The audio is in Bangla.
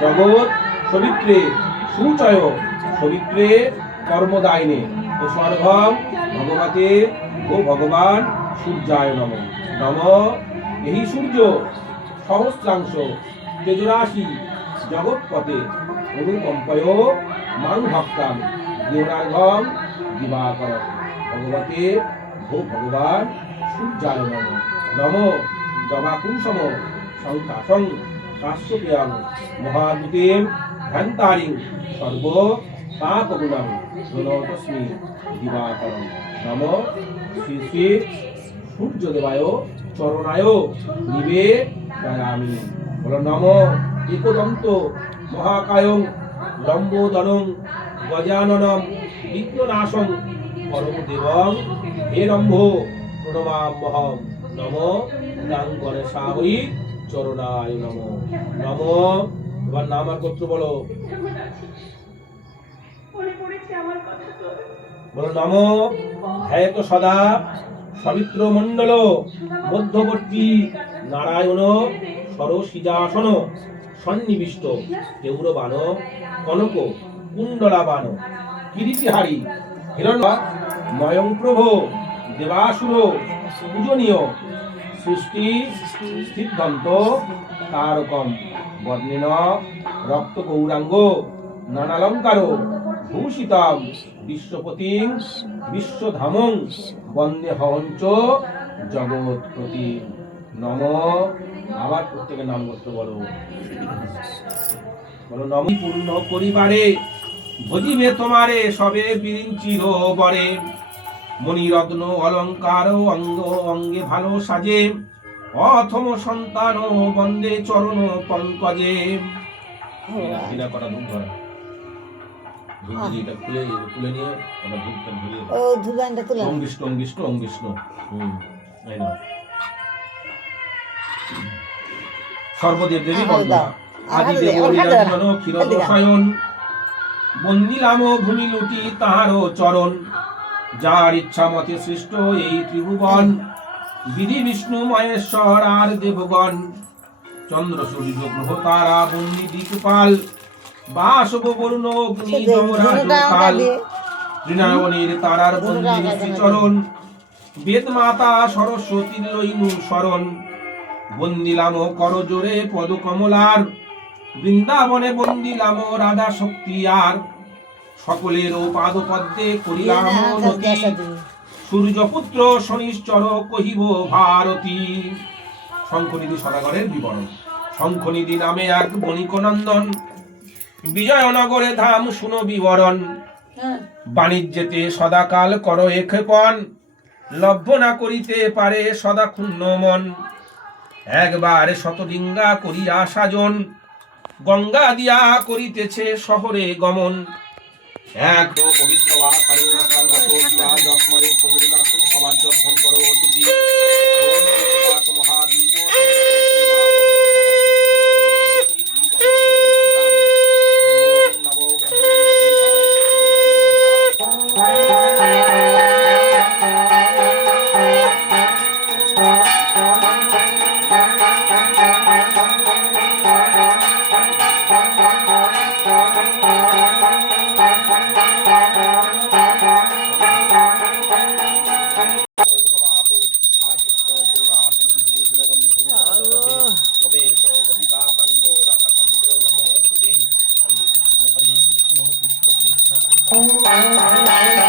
জগৎ সবিত্রে সুচয় সবিত্রে কর্মদায়িনে স্বর্গম ভগবতে ও ভগবান সূর্যায় নম। নম এই সূর্য সহস্রাংশ তেজরাশি জগৎপতে অনুকম্পয় মান ভক্তাম গৃহার্ঘম দিবাকর ভগবতে ভো ভগবান সূর্যায় নম। নম জবাকুসম সংকাশং কাশ্যপেয়ং মহাদূতেম ধ্যানতারিং সর্ব পাপগুণাং ধনতস্মি দিবাকরং। নম শ্রী শ্রী সূর্যদেবায় চরণায় নিবেদয়ামি। বলো নম একদন্ত মহাকায়ং লম্বোদরং গজাননম বিঘ্ননাশং পরমদেবং হেরম্ভ প্রণমাম্যহং। নম গাং গণেশাবৈ চরণায় নম। নম এবার নাম আর গোত্র বলো। বলো নম ধ্যায়ত সদা সবিত্র মণ্ডল মধ্যবর্তী নারায়ণ সরসিজাসন সন্নিবিষ্ট দেউরবান কনক কুণ্ডলাবান কিরীটিহারী হিরণ্য ময়ংপ্রভ দেবাসুর পূজনীয় সৃষ্টি স্থিতদন্ত তারকম বর্ণেন রক্ত গৌরাঙ্গ নানালঙ্কার ভূষিতাম বিশ্বপতিং বিশ্বধামং বন্দে হঞ্চ জগৎপতি। নম আবার প্রত্যেকে নাম করতে বলো। বলো নম পূর্ণ পরিবারে ভজিবে তোমারে সবে বিরিঞ্চির বরে মণিরত্ন অলঙ্কার অঙ্গ অঙ্গে ভালো সাজে অথম সন্তান বন্দে চরণ পঙ্কজে। কটা ধূপ ধরা তুলে নিয়ে ওম বিষ্ণু ওম বিষ্ণু ওম বিষ্ণু। সর্বদেব দেবী বন্দনা আদিদেব লীলাজীবন ক্ষীরদশয়ন বন্দিলাম ভূমি লুটি তাহার চরণ যার ইচ্ছা মতে সৃষ্ট এই ত্রিভুবন বিধি বিষ্ণু মহেশ্বর আর দেবগণ চন্দ্র সূর্য গ্রহ তারা বন্দি দিকপাল বাসব বরুণ অগ্নি যমরাজ কাল ত্রিনয়নের তারার বন্দি শ্রীচরণ বেদ মাতা সরস্বতীর লইনু শরণ বন্দিলাম কর জোরে পদ কমলার বৃন্দাবনে বন্দিলাম রাধা শক্তি আর সকলের পাদ পদ্মে করিলাম নতি সূর্যপুত্র শনিশ্চর কহিব ভারতী। শঙ্খনিধি সদাগরের বিবরণ। শঙ্খনিধি নামে এক বণিক নন্দন বিজয়নগরে ধাম শুনো বিবরণ বাণিজ্যেতে সদাকাল কর এক্ষেপণ লভ্য না করিতে পারে সদা ক্ষুণ্ণ মন একবার শতডিঙ্গা করিয়া সাজন গঙ্গা দিয়া করিতেছে শহরে গমন এক পবিত্র সবার দর্শন করো অতিথি মহাদীপ Oh